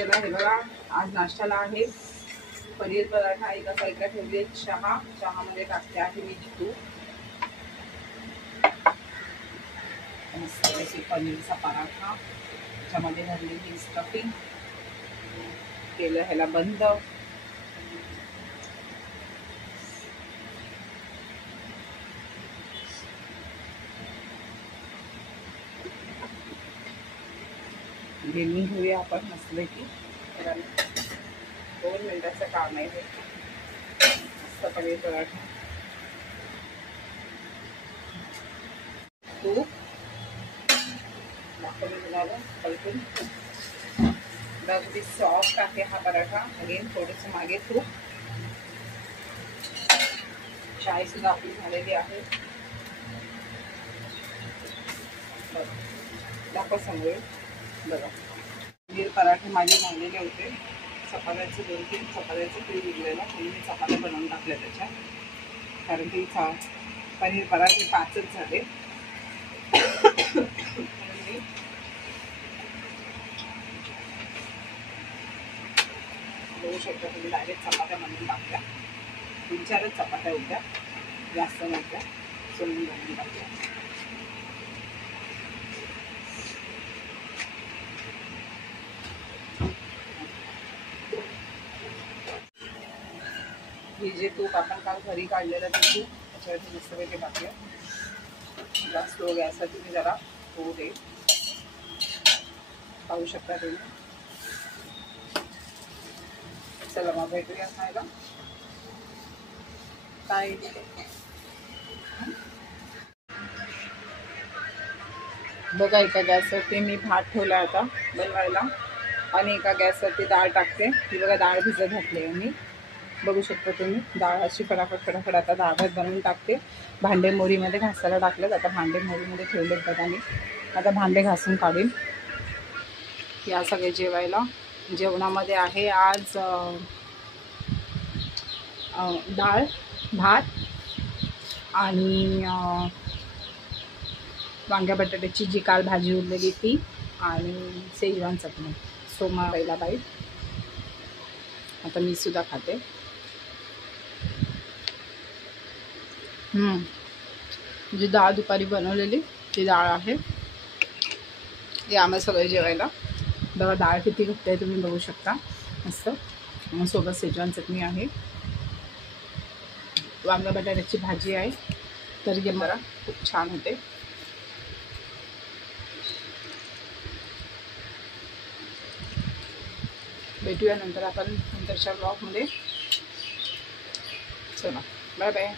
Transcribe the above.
चला हे बघा, आज नाश्त्याला आहे पनीर पराठा एका साईडला ठेवले, चहामध्ये टाकते आहे मी तूप, मस्त पनीरचा पराठा त्याच्यामध्ये भरलेली स्टफिंग, केलं ह्याला बंद, गिरणी घेऊया आपण मस्तपैकी, 2 मिनिटाचं काम आहे हे, मस्त पनीर पराठा, तूप दाखवून झालं पलटून, अगदी सॉफ्ट आहे हा पराठा, अगेन थोडंसं मागे तूप, चाय सुद्धा आपली झालेली आहे, दाखव समोर बघा, पनीर पराठे माझे झालेले होते, चपात्याचे 2-3 चपात्याचं पीठ उरलेलं, मी चपात्या बनवून टाकल्या त्याच्यात, कारण की पनीर पराठे 5च झाले, बघू शकता तुम्ही, डायरेक्ट चपात्या बनवून टाकल्या, 3-4च चपात्या होत्या, जास्त नव्हत्या, सोलून बनवून टाकल्या. हे जे तूप आपण काल घरी काढलेलं ते तूप त्याच्यावरती मस्तपैकी टाकलं, जास्त गॅसवर तुम्ही जरा होऊ दे, पाहू शकता तुम्ही. चला मग भेटूया खायला. काय बघा, एका गॅसवरती मी भात ठेवला आता बनवायला आणि एका गॅसवरती डाळ टाकते. ही बघा डाळ भिजत घातली आहे मी, बघू शकता तुम्ही. डाळ अशी फटाफट आता डाळ भात बनवून टाकते. भांडे मोरीमध्ये घासायला टाकलेत, आता भांडे मोरीमध्ये ठेवलेत बघा मी, आता भांडे घासून काढीन. या सगळे जेवायला, जेवणामध्ये आहे आज डाळ भात आणि वांग्या बटाट्याची जी काल भाजी उरलेली ती आणि शेजवान चटणी. सोमा पहिला बाईट, आता मी सुद्धा खाते. जी डाळ दुपारी बनवलेली ती डाळ आहे. या आम्ही सगळे जेवायला. बघा डाळ किती घट्ट आहे तुम्ही बघू शकता, मस्त. सोबत शेजवान चटणी आहे, वांग्या बटाट्याची भाजी आहे, तरी जे मला खूप छान होते. भेटूया नंतर आपण नंतरच्या ब्लॉगमध्ये. चला बाय बाय.